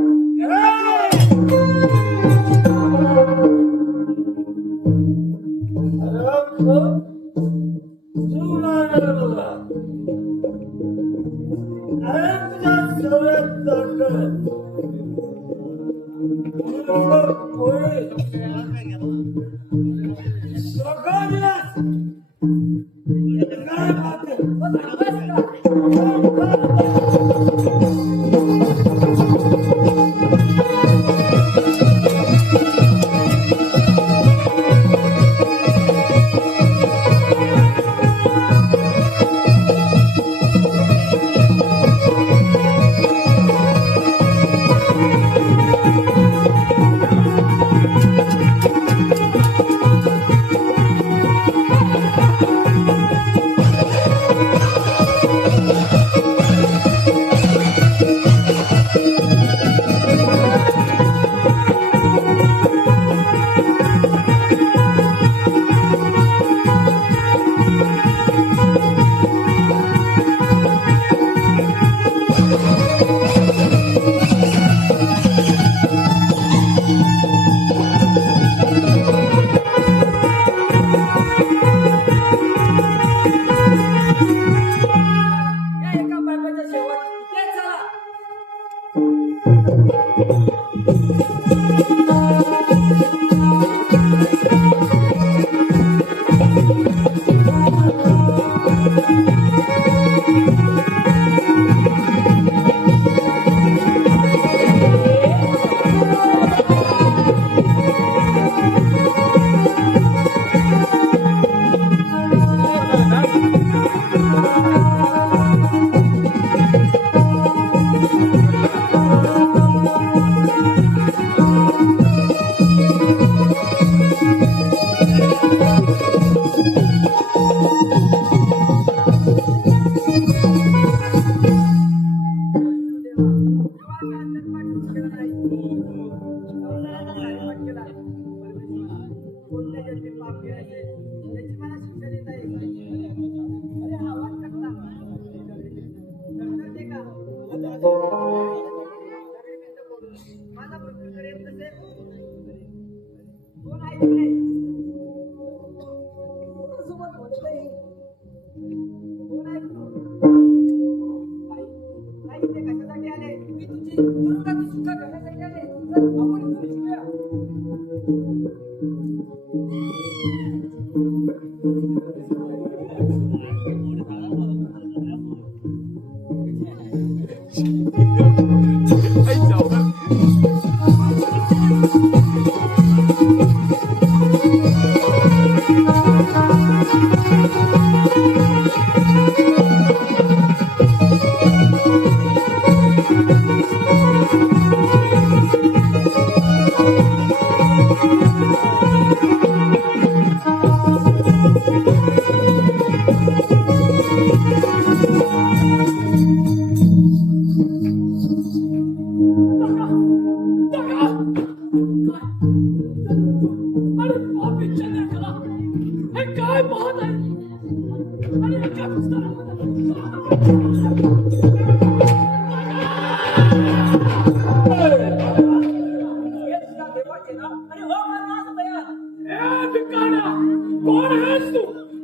कोण आहेस तू?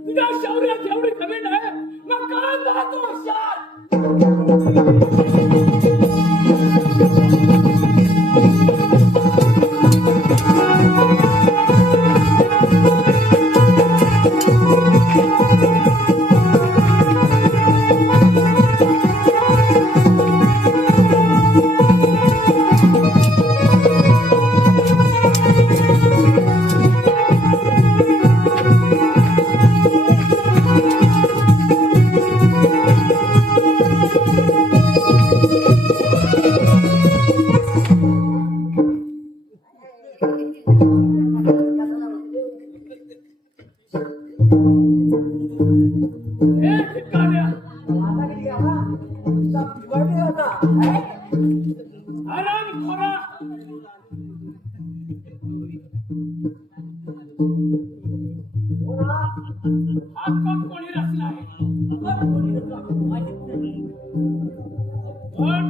तुझ्या शौर्यात एवढी कमी नाही मग काय राहतो शान? हा कोणी रचला आहे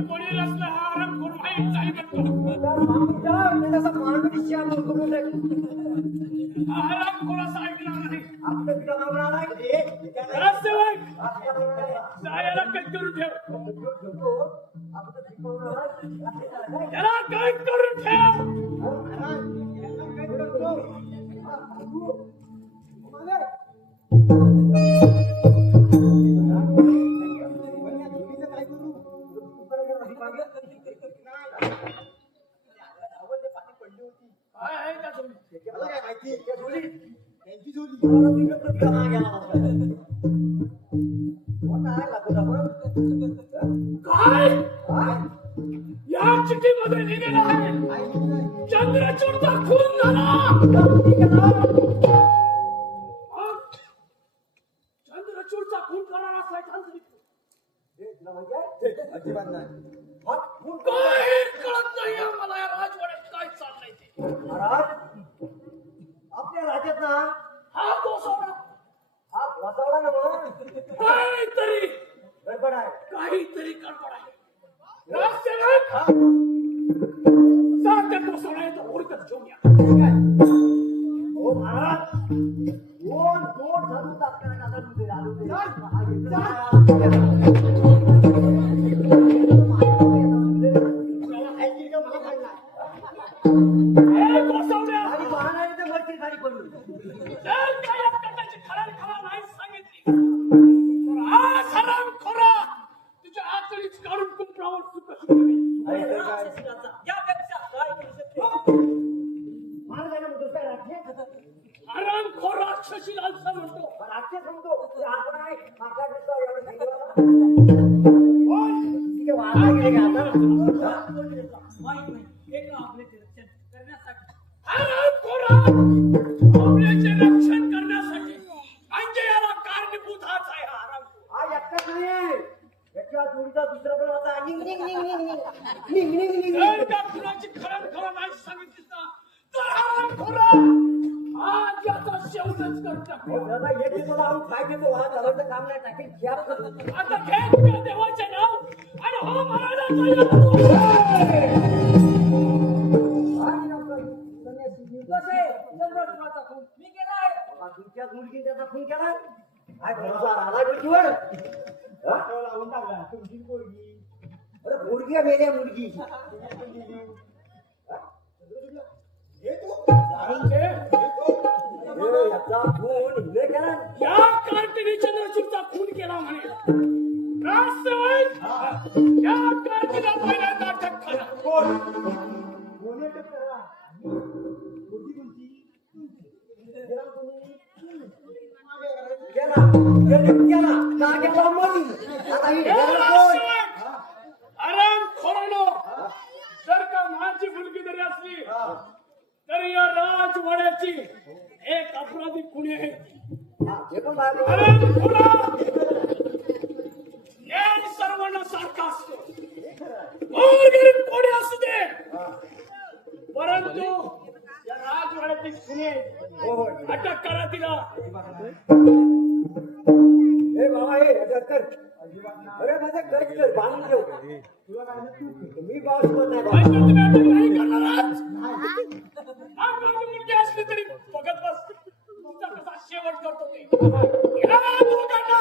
कोणी रचला हा आराम करून माहीत नाही म्हणतो आराम कोणाचा ऐकणार नाही ग्रामसेवक जायला काही करून ठेव त्याला काही करून ठेव काय आहे का तुम्ही काय या चिठ्ठीमध्ये लिहिलेलं आहे चंद्रचूडचा खून झाला चंद्रचूडचा खून करणार असल्याचं काही कळत नाही मला या राजवाड्यात काय चाललंय ते महाराज आपल्या राज्यात ना हा गोसावडा हा वातावरण ना मग काहीतरी गडबड आहे काहीतरी गडबड आहे राजसेवक साध्या गोसावड्याचं ओळखच घेऊन या हो महाराज दोन दोन धरून आपल्याला ए गोसावड्या आणि वाहनाने तर वरती गाडी पडली जर काही अक्कलाची खरा नाही सांगितली तर आज हरामखोरा तुझ्या आतडीच काढून कुंपणावर सुख यापेक्षा काय करू शकते महाराजांना म्हणतो काय राज्य हरामखोर राक्षसी लालसा म्हणतो राज्य सांगतो की आपण आहे आकाशाचा एवढं ठीक आहे वाहना गेले का आता माहित नाही एक आपले रक्षण करण्यासाठी हरामखोरा आपल्याचे रक्षण करण्यासाठी म्हणजे याला कारणीभूत हाच आहे हा हरामखोर हा एकटाच नाही याच्या जोडीचा दुसरा पण होता निंग निंग निंग निंग निंग निंग निंग निंग जर का कुणाची खरं नाही सांगितली तर हरामखोरा आज याचा शेवटच करून टाकू दादा एक दिवसाला आम्ही काय घेतो हा चालवतं काम नाही टाकेल घ्या आता घे तुझ्या देवाचे नाव आणि हो महाराजांचा चंद्रचूडाचा खून मी केला आहे तुमच्या मुलगी त्याचा फोन केला काय भरोसा आला डोकीवर अरे मुलगी आहे मेल्या मुलगी याचा फोन हिने केला या कार्तिकी चंद्रचूडचा खून केला म्हणे राजसेवक या कार्तिकीला पहिल्यांदा अटक करा गेला गेला ना गेला म्हणून आता ही गेला कोण हरामखोरानो जर का माझी मुलगी जरी असली तरी या राजवाड्याची एक अपराधी कुणी आहे हे पण बाहेर हरामखोरा न्याय सर्वांना सारखा असतो गोरगरीब कोणी असू दे परंतु या राजवाड्याची खुनी अटक करा तिला हे बाबा हे अटक कर अरे माझं खर्च कर बांधून ठेव मी बाबा सोबत नाही बाबा म्हणजे तुम्ही अटक नाही करणार आज? आज माझी मुलगी असली तरी बघत बस तुमचा कसा शेवट करतो ते या दोघांना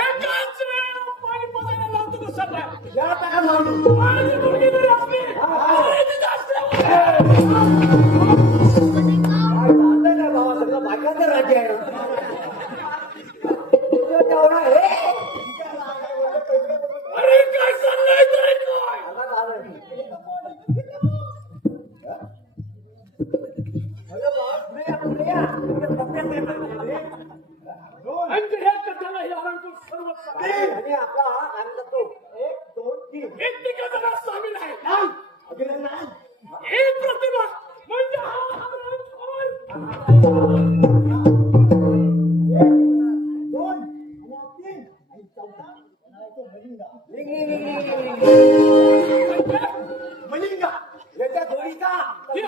एकाच वेळेला पाणी पाजायला लावतो तो सगळ्या या टाका मारून माझी मुलगी जरी असली तरी तिचा शेवट काय चाललंय काय बाबा सगळं बायकांचं राज्य आहे तुझं तेवढा हे अरे काय चाललंय तरी काय आता झालं अरे बाबा पुढे या पुढे या तुझ्या कपड्यात नाही टाकले. म्हणजे हे कथाला हे हरणपूर सर्व आणि आपला हा काय म्हणतो 1 2 3 एक ठिकाणाला सामील आहे नाही अगं नाही एक प्रतिभा म्हणजे हा हरणखोर मलिंगा याच्या जोडीचा हे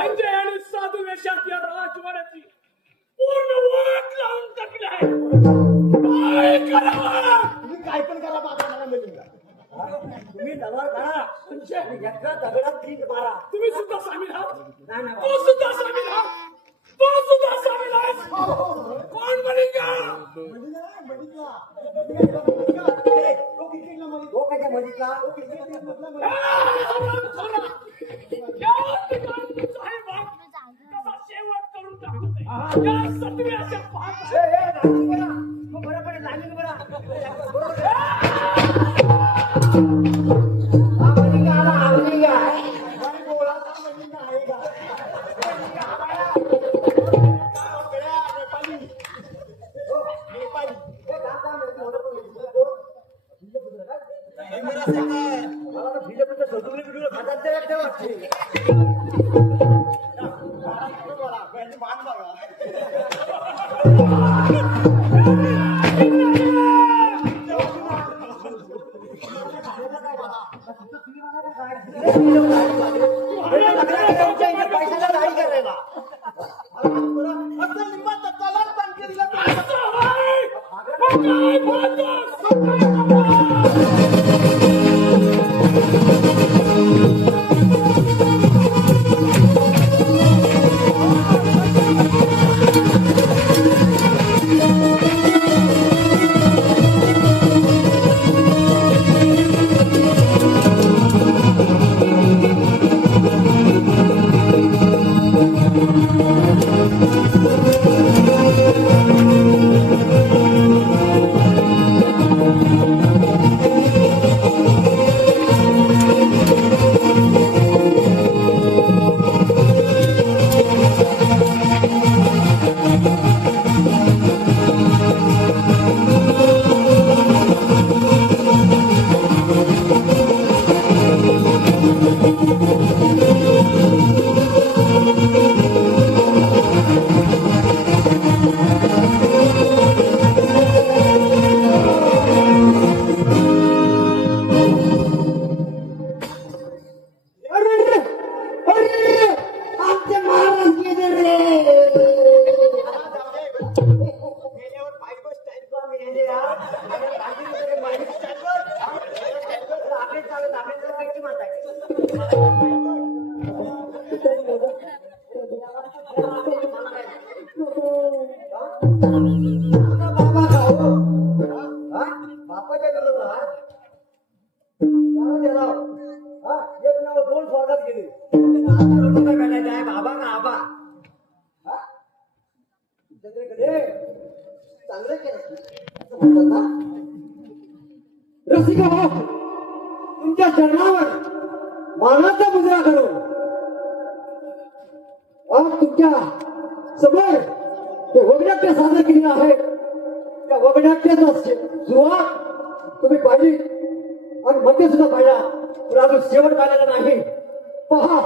अंजय आणि साधू वेशात या राजवाड्याची पूर्ण वाट लावून टाकली आहे. काय करावं? तुम्ही काय पण करा बाबा मला मिळून द्या. तुम्ही तलवार काढा आणि एका दगडात तीन मारा. तुम्ही सुद्धा सामील आहात. नाही नाही तो सुद्धा सामील आहात. तो सुद्धा सामील आहे. कोण मलिंगा? तो कशा मधीतला या ठिकाणचा आहे भाग कसा शेवट करून टाकतो ते. या सत्व्याच्या पाहता बरं पडेल लागेल बरं पैशाला नाही करायला काय बापाच्या विरोधात एक नाव दोन स्वागत केले आहे बाबा ना आबा चांगलं केलं रसिक हो तुमच्या चरणावर मानाचा मुजरा करून आज तुमच्या समोर ते वगनाट्य सादर केलेलं आहे. त्या वगनाट्याचा सुरुवात तुम्ही पाहिली आणि मध्य सुद्धा पाहिला पण अजून शेवट पाहिलेला नाही. पहा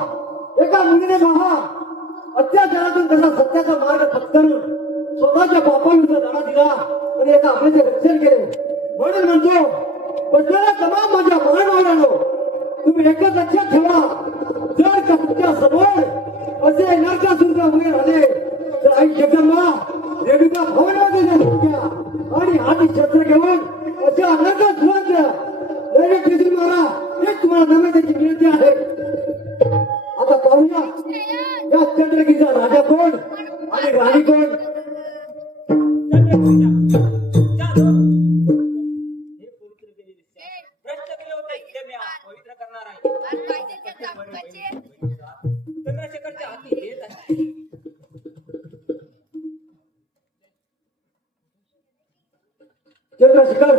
एका मुलीने पहा अत्याचारातून कसा सत्याचा मार्ग पत्करून स्वतःच्या बापाविरुद्ध लढा दिला आणि एका आपल्याचे रक्षण केले. म्हणून म्हणतो बसलेल्या तमाम माझ्या महानुभावांनो तुम्ही एकच लक्षात ठेवा जर का तुमच्या समोर असे नरकासुर वगैरे झाले तर आई जगदंबा रेणुका भवनामध्ये आणि हाती शस्त्र घेऊन अशा नरकासुरांच्या डायरेक्ट खिचून मारा हेच तुम्हाला नम्रतेची विनंती आहे. आता पाहूया या चंद्रगिरीचा राजा कोण आणि राणी कोण. भ्रष्ट केले होते ते मी पवित्र करणार आहे. चंद्रशेखरच्या हाती हेच आहे. चंद्रशेखर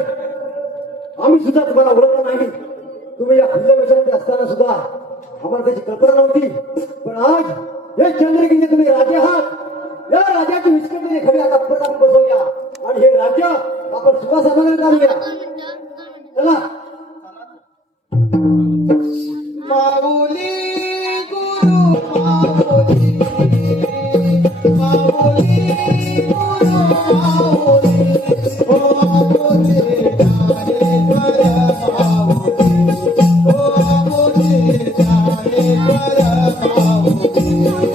आम्ही सुद्धा तुम्हाला ओळखलं नाही. तुम्ही या खुल्या वेशामध्ये असताना सुद्धा आम्हाला त्याची कल्पना नव्हती. पण आज हे चंद्रगिरीचे तुम्ही राजे आहात. या राजाची विस्कटलेली खडी आता परत आपण बसवूया आणि हे राज्य आपण सुखासमाधान काढूया. चला माऊली गुरु माऊली माऊली गुरु माऊली ओ मुझे जाने पर माऊली ओ मुझे जाने पर माऊली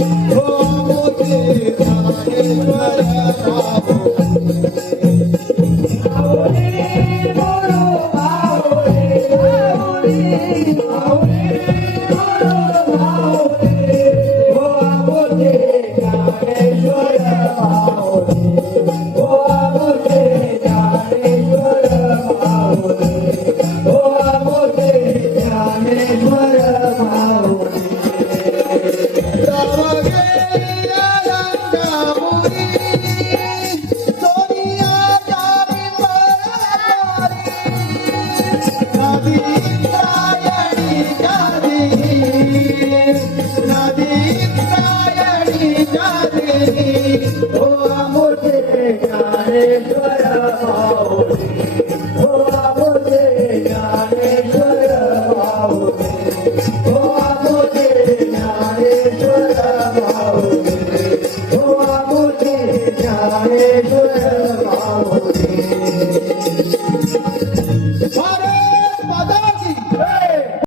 हो आमोठे ज्ञानेश्वर माऊली हो आमोठे ज्ञानेश्वर माऊली हो आमोठे ज्ञानेश्वर माऊली हो आमोठे ज्ञानेश्वर माऊली